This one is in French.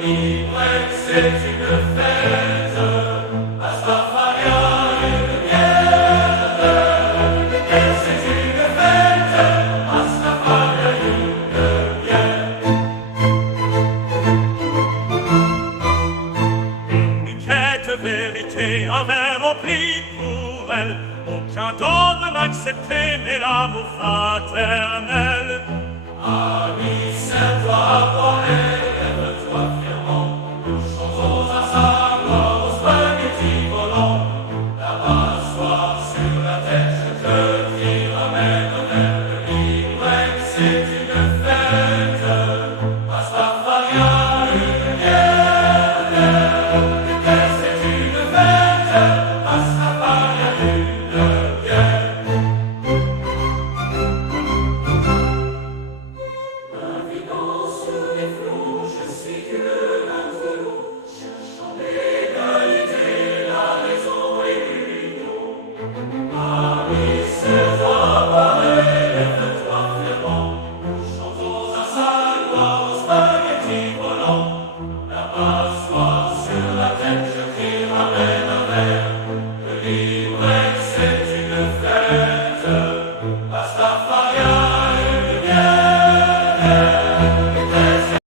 libre, c'est une fête. Astafaria, une guerre. C'est une fête. Astafaria, une guerre. Une quête vérité, un même au prix pour elle. Aucun don ne m'accepter, mais l'amour fraternel. Amis, c'est toi pour elle.